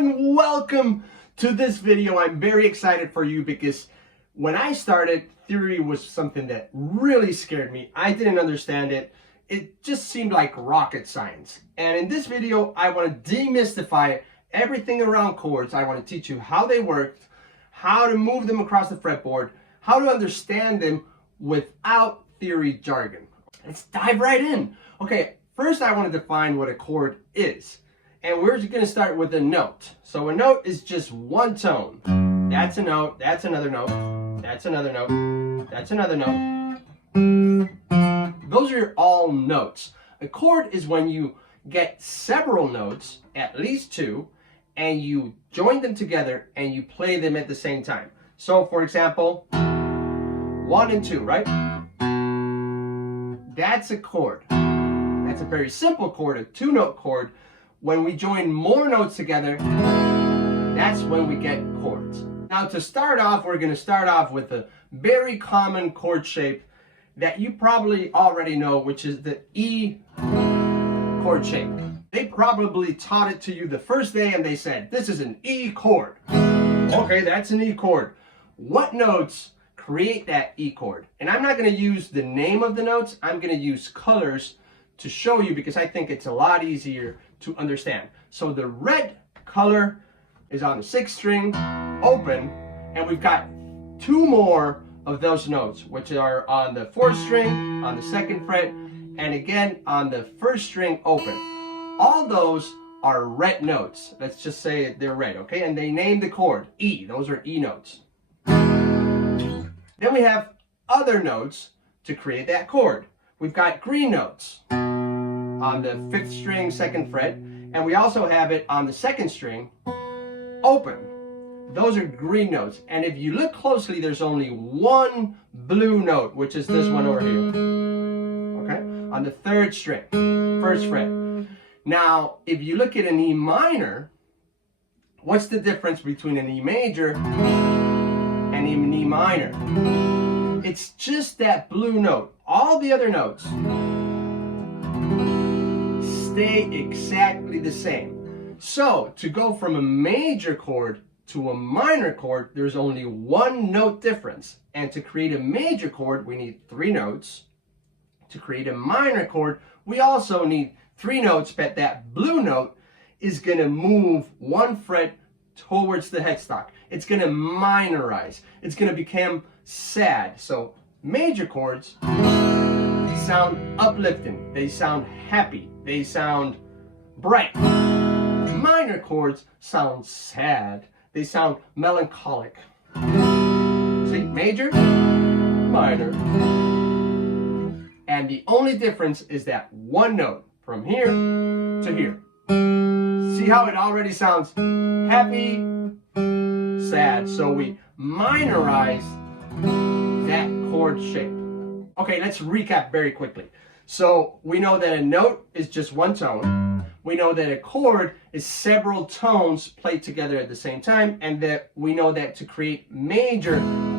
everyone, welcome to this video. I'm very excited for you because when I started, theory was something that really scared me. I didn't understand it. It just seemed like rocket science. And in this video, I want to demystify everything around chords. I want to teach you how they work, how to move them across the fretboard, how to understand them without theory jargon. Let's dive right in. Okay, first I want to define what a chord is. And we're going to start with a note. So a note is just one tone. That's a note, that's another note, that's another note, that's another note. Those are all notes. A chord is when you get several notes, at least two, and you join them together and you play them at the same time. So for example, 1 and 2, right? That's a chord. That's a very simple chord, a two-note chord. When we join more notes together, that's when we get chords. Now to start off, we're going to start off with a very common chord shape that you probably already know, which is the E chord shape. They probably taught it to you the first day and they said, this is an E chord. Okay, that's an E chord. What notes create that E chord? And I'm not going to use the name of the notes. I'm going to use colors to show you because I think it's a lot easier to understand. So the red color is on the 6th string, open, and we've got two more of those notes, which are on the 4th string, on the 2nd fret, and again on the 1st string, open. All those are red notes. Let's just say they're red, okay? And they name the chord E. Those are E notes. Then we have other notes to create that chord. We've got green notes on the 5th string, 2nd fret, and we also have it on the 2nd string, open. Those are green notes, and if you look closely, there's only one blue note, which is this one over here, okay, on the 3rd string, 1st fret. Now, if you look at an E minor, what's the difference between an E major and an E minor? It's just that blue note. All the other notes stay exactly the same. So to go from a major chord to a minor chord, there's only one note difference. And to create a major chord, we need 3 notes. To create a minor chord, we also need 3 notes, but that blue note is going to move 1 fret towards the headstock. It's going to minorize. It's going to become sad. So major chords sound uplifting. They sound happy. They sound bright. Minor chords sound sad. They sound melancholic. See, major, minor. And the only difference is that one note from here to here. See how it already sounds happy, sad. So we minorize that chord shape. Okay, let's recap very quickly. So we know that a note is just one tone. We know that a chord is several tones played together at the same time, and that we know that to create major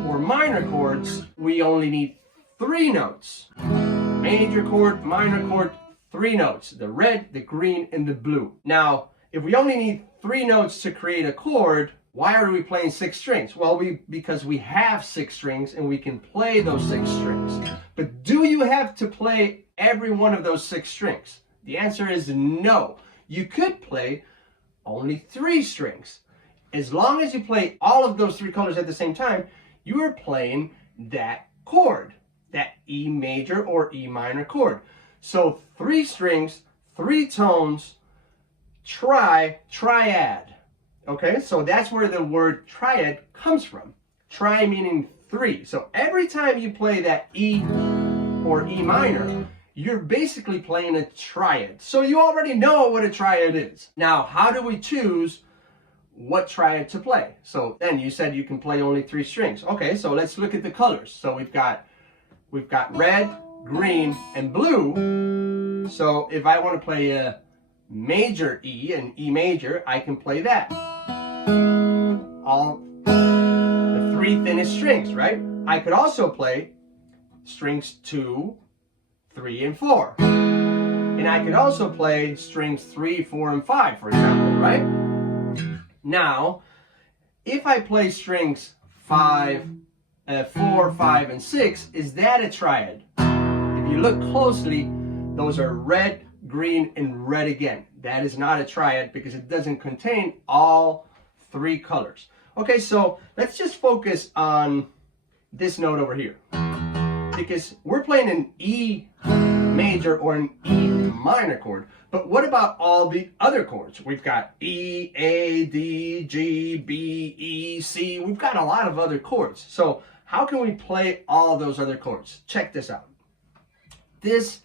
or minor chords, we only need 3 notes. Major chord, minor chord, 3 notes. The red, the green, and the blue. Now, if we only need 3 notes to create a chord, why are we playing 6 strings? Well, because we have 6 strings and we can play those 6 strings. But do you have to play every one of those 6 strings? The answer is no. You could play only 3 strings. As long as you play all of those 3 colors at the same time, you are playing that chord, that E major or E minor chord. So 3 strings, 3 tones, triad. Okay, so that's where the word triad comes from. Tri meaning 3. So every time you play that E or E minor, you're basically playing a triad. So you already know what a triad is. Now, how do we choose what triad to play? So then you said you can play only 3 strings. Okay, so let's look at the colors. So we've got red, green, and blue. So if I want to play a major E, an E major, I can play that. All the 3 thinnest strings, right? I could also play strings 2, 3, and 4. And I could also play strings 3, 4, and 5, for example, right? Now, if I play strings 4, 5, and 6, is that a triad? If you look closely, those are red, green, and red again. That is not a triad because it doesn't contain all 3 colors. Okay, so let's just focus on this note over here, because we're playing an E major or an E minor chord. But what about all the other chords? We've got E, A, D, G, B, E, C. We've got a lot of other chords. So how can we play all those other chords? Check this out. This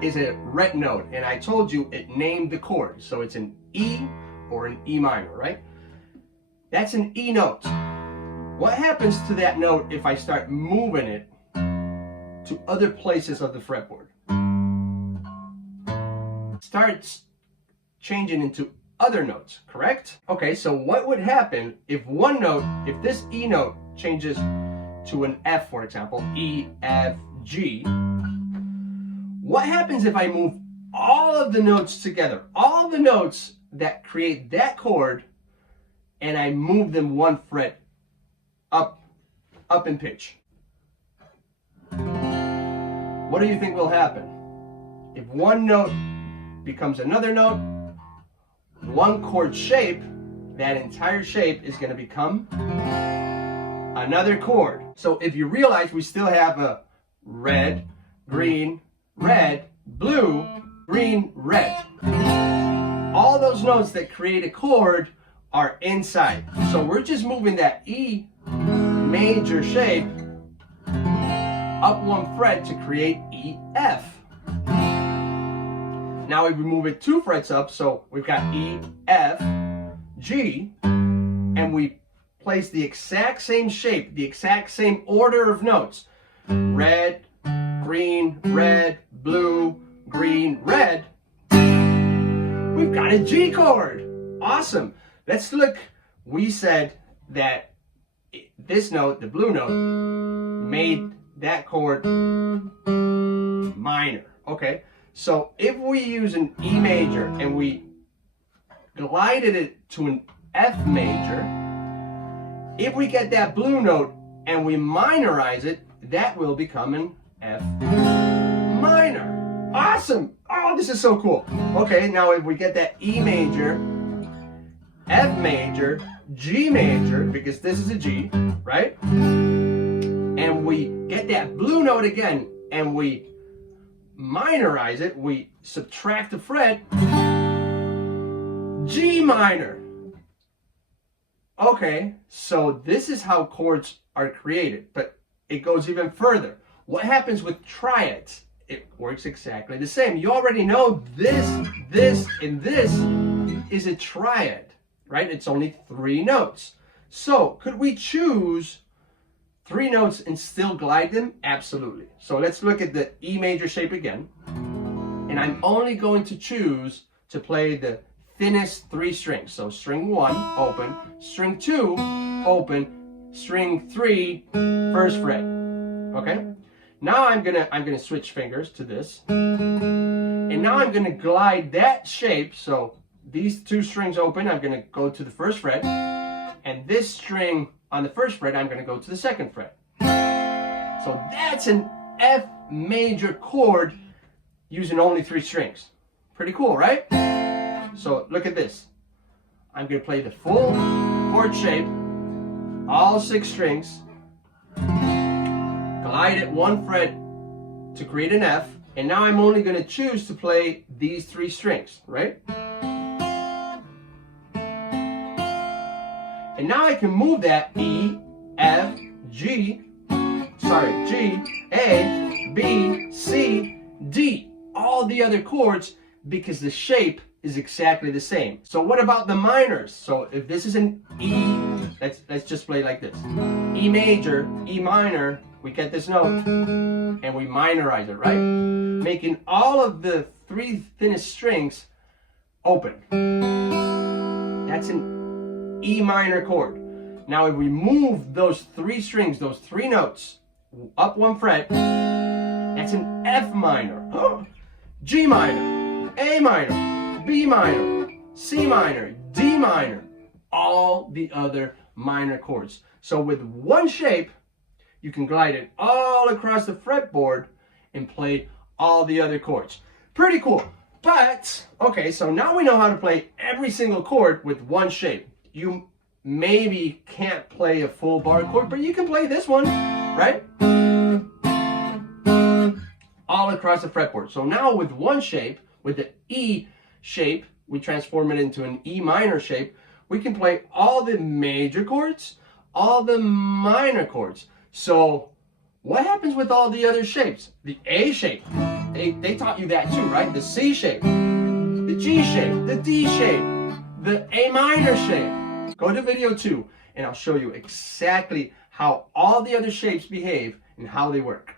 is a ret note, and I told you it named the chord. So it's an E or an E minor, right? That's an E note. What happens to that note if I start moving it to other places of the fretboard? Starts changing into other notes, correct? Okay, so what would happen if one note, if this E note changes to an F, for example, E, F, G, what happens if I move all of the notes together, all the notes that create that chord, and I move them 1 fret up in pitch? What do you think will happen? If one note becomes another note, one chord shape, that entire shape is going to become another chord. So if you realize we still have a red, green, red, blue, green, red. All those notes that create a chord are inside. So we're just moving that E major shape up 1 fret to create E, F. Now we move it 2 frets up, so we've got E, F, G, and we place the exact same shape, the exact same order of notes. Red, green, red, blue, green, red. We've got a G chord. Awesome. Let's look. We said that this note, the blue note, made that chord minor. Okay. So if we use an E major and we glided it to an F major, if we get that blue note and we minorize it, that will become an F minor. Awesome. Oh, this is so cool. Okay, now if we get that E major, F major, G major, because this is a G, right? And we get that blue note again and we minorize it, we subtract a fret, G minor. Okay, so this is how chords are created, but it goes even further. What happens with triads? It works exactly the same. You already know this, and this is a triad, right? It's only 3 notes. So could we choose 3 notes and still glide them? Absolutely. So let's look at the E major shape again. And I'm only going to choose to play the thinnest 3 strings. So string 1, open, string 2, open, string 3, 1st fret. Okay? Now I'm gonna switch fingers to this. And now I'm gonna glide that shape. So these 2 strings open, I'm gonna go to the 1st fret. And this string on the 1st fret, I'm gonna go to the 2nd fret. So that's an F major chord using only 3 strings. Pretty cool, right? So look at this. I'm gonna play the full chord shape, all 6 strings, glide it 1 fret to create an F, and now I'm only gonna choose to play these 3 strings, right? And now I can move that E, F, G, A, B, C, D, all the other chords, because the shape is exactly the same. So what about the minors? So if this is an E, let's just play like this. E major, E minor, we get this note, and we minorize it, right? Making all of the 3 thinnest strings open. That's an E minor chord. Now if we move those 3 strings, those 3 notes, up 1 fret, that's an F minor. G minor, A minor, B minor, C minor, D minor. all the other minor chords. So with one shape, you can glide it all across the fretboard and play all the other chords. Pretty cool. But, okay, so now we know how to play every single chord with one shape. You maybe can't play a full bar chord, but you can play this one, right? All across the fretboard. So now with one shape, with the E shape, we transform it into an E minor shape. We can play all the major chords, all the minor chords. So what happens with all the other shapes? The A shape, they taught you that too, right? The C shape, the G shape, the D shape, the A minor shape. Go to video 2 and I'll show you exactly how all the other shapes behave and how they work.